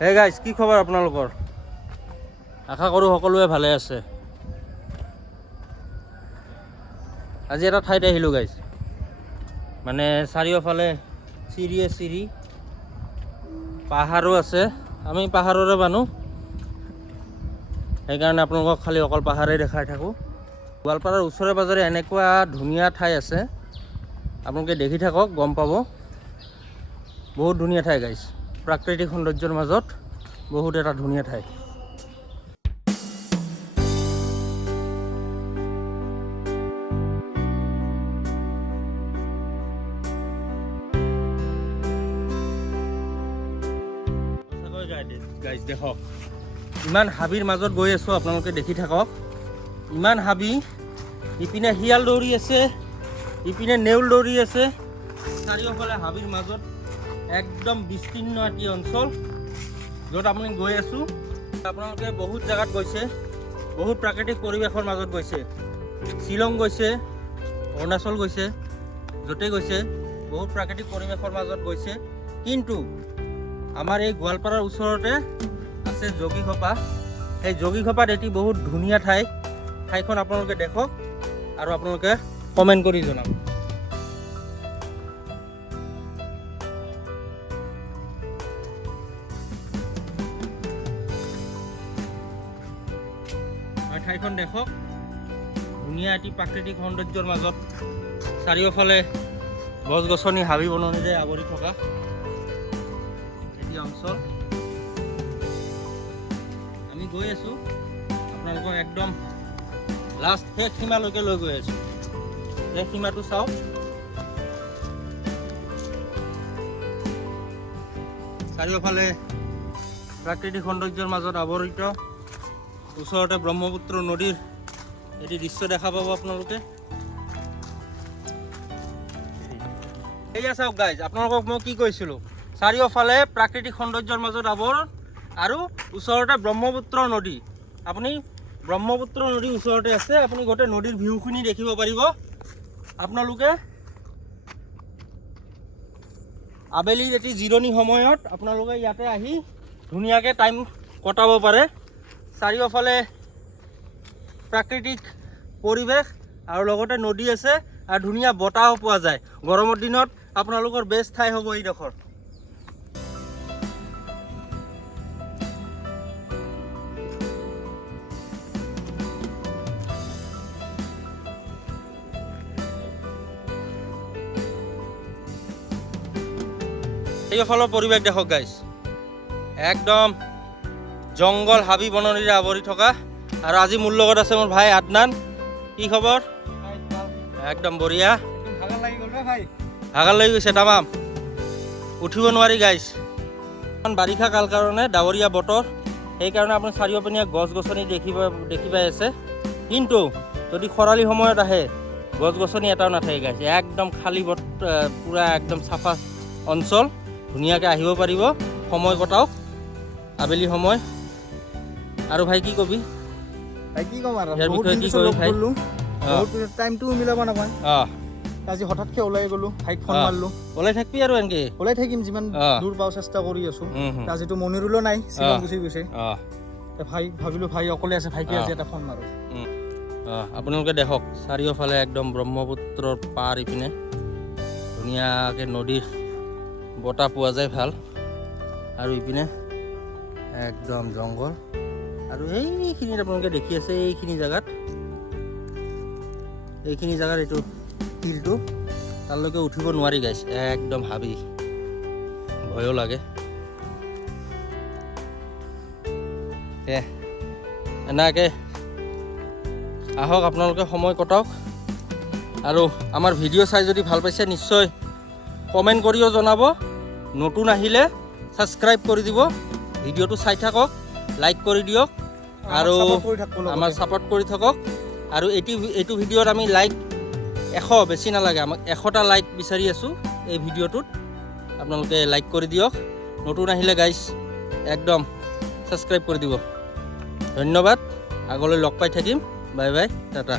Hey guys, কি খবৰ আপোনালোকৰ? আশা কৰোঁ সকলোৱে ভালে আছে। আজি এটা ঠাইত আহিলোঁ গাইজ, মানে চাৰিওফালে চিৰি পাহাৰো আছে। আমি পাহাৰৰে মানুহ, সেইকাৰণে আপোনালোকক খালি অকল পাহাৰেই দেখাই থাকোঁ। গোৱালপাৰাৰ ওচৰে পাঁজৰে এনেকুৱা ধুনীয়া ঠাই আছে, আপোনালোকে দেখি থাকক, গম পাব। বহুত ধুনীয়া ঠাই গাইজ, প্ৰাকৃতিক সৌন্দৰ্যৰ মাজত বহুত এটা ধুনীয়া ঠাই। গাইজ দেখক, ইমান হাবিৰ মাজত গৈ আছোঁ, আপোনালোকে দেখি থাকক। ইমান হাবি, ইপিনে শিয়াল দৌৰি আছে, ইপিনে নেউল দৌৰি আছে। চাৰিওফালে হাবিৰ মাজত একদম বিস্তীৰ্ণ এটি অঞ্চল, য'ত আপুনি গৈ আছোঁ। আপোনালোকে বহুত জেগাত গৈছে, বহুত প্ৰাকৃতিক পৰিৱেশৰ মাজত গৈছে। শ্বিলং গৈছে, অৰুণাচল গৈছে, য'তেই গৈছে বহুত প্ৰাকৃতিক পৰিৱেশৰ মাজত গৈছে। কিন্তু আমাৰ এই গোৱালপাৰাৰ ওচৰতে আছে যোগীঘোপা। সেই যোগীঘোপাত এটি বহুত ধুনীয়া ঠাই। ঠাইখন আপোনালোকে দেখক আৰু আপোনালোকে কমেণ্ট কৰি জনাব। ঠাইখন দেখক, ধুনীয়া এটি প্ৰাকৃতিক সৌন্দৰ্যৰ মাজত, চাৰিওফালে গছ গছনি হাবি বননিৰে আৱৰি থকা এটি অঞ্চল। আমি গৈ আছোঁ, আপোনালোকক একদম লাষ্ট শেষ সীমালৈকে লৈ গৈ আছোঁ। শেষ সীমাটো চাওক। চাৰিওফালে প্ৰাকৃতিক সৌন্দৰ্যৰ মাজত আৱৰিত, ওচৰতে ব্ৰহ্মপুত্ৰ নদীৰ এটি দৃশ্য দেখা পাব আপোনালোকে। এয়া চাওক গাইজ, আপোনালোকক মই কি কৈছিলোঁ, চাৰিওফালে প্ৰাকৃতিক সৌন্দৰ্যৰ মাজত আৱৰণ আৰু ওচৰতে ব্ৰহ্মপুত্ৰ নদী। আপুনি ব্ৰহ্মপুত্ৰ নদীৰ ওচৰতে আছে, আপুনি গোটেই নদীৰ ভিউখিনি দেখিব পাৰিব। আপোনালোকে আবেলিৰ এটি জিৰণি সময়ত আপোনালোকে ইয়াতে আহি ধুনীয়াকৈ টাইম কটাব পাৰে। চাৰিওফালে প্ৰাকৃতিক পৰিৱেশ আৰু লগতে নদী আছে আৰু ধুনীয়া বতাহো পোৱা যায়। গৰমৰ দিনত আপোনালোকৰ বেষ্ট ঠাই হ'ব এইডোখৰ। এইফালৰ পৰিৱেশ দেখক গাইজ, একদম জংঘল হাবি বননিৰে আৱৰি থকা। আৰু আজি মোৰ লগত আছে মোৰ ভাই আদনান। কি খবৰ? একদম বঢ়িয়া। ভাগৰ লাগি গৈছে তামাম, উঠিব নোৱাৰি গাইজ। বাৰিষা কাল কাৰণে ডাৱৰীয়া বতৰ, সেইকাৰণে আপুনি চাৰিওপিনে গছ গছনি দেখি পাই আছে। কিন্তু যদি খৰালি সময়ত আহে, গছ গছনি এটাও নাথাকে গাইজ, একদম খালী পূৰা একদম চাফা অঞ্চল। ধুনীয়াকৈ আহিব পাৰিব, সময় কটাওক আবেলি সময়। আৰু ভাই কি কবি? কি ক'ম আৰু, ইয়াৰ বিষয়ে কি কবি ভাই? বহুত টাইমটো মিলাব নাপায়। আজি হঠাৎকৈ ওলাই গ'লোঁ, ভাইক ফোন মাৰিলোঁ। ওলাই থাকবি আৰু এনেকৈ? ওলাই থাকিম, যিমান দূৰ পাওঁ চেষ্টা কৰি আছোঁ। আজিতো মনিৰুলো নাই, শ্বিলং গুচি গৈছে। ভাই ভাবিলোঁ ভাই অকলে আছে, ভাইকে আজি এটা ফোন মাৰোঁ। আপোনালোকে দেখক, চাৰিওফালে একদম ব্ৰহ্মপুত্ৰৰ পাৰ, ইপিনে ধুনীয়াকৈ নদীৰ বতাহ পোৱা যায় ভাল, আৰু ইপিনে একদম জংঘল। আৰু এইখিনিত আপোনালোকে দেখি আছে, এইখিনি জেগাত এইটো শিলটো, তালৈকে উঠিব নোৱাৰি গাইছ, একদম হাবি, ভয়ো লাগে। এনেকৈ আহক, আপোনালোকে সময় কটাওক। আৰু আমাৰ ভিডিঅ' চাই যদি ভাল পাইছে, নিশ্চয় কমেণ্ট কৰিও জনাব। নতুন আহিলে ছাবস্ক্ৰাইব কৰি দিব, ভিডিঅ'টো চাই থাকক, লাইক কৰি দিয়ক আৰু আমাৰ ছাপোৰ্ট কৰি থাকক। আৰু এইটো ভিডিঅ'ত আমি লাইক 100, বেছি নালাগে, আমাক 100টা লাইক বিচাৰি আছোঁ এই ভিডিঅ'টোত। আপোনালোকে লাইক কৰি দিয়ক। নতুন আহিলে গাইজ একদম ছাবস্ক্ৰাইব কৰি দিব। ধন্যবাদ, আগলৈ লগ পাই থাকিম। Bye bye, Tata.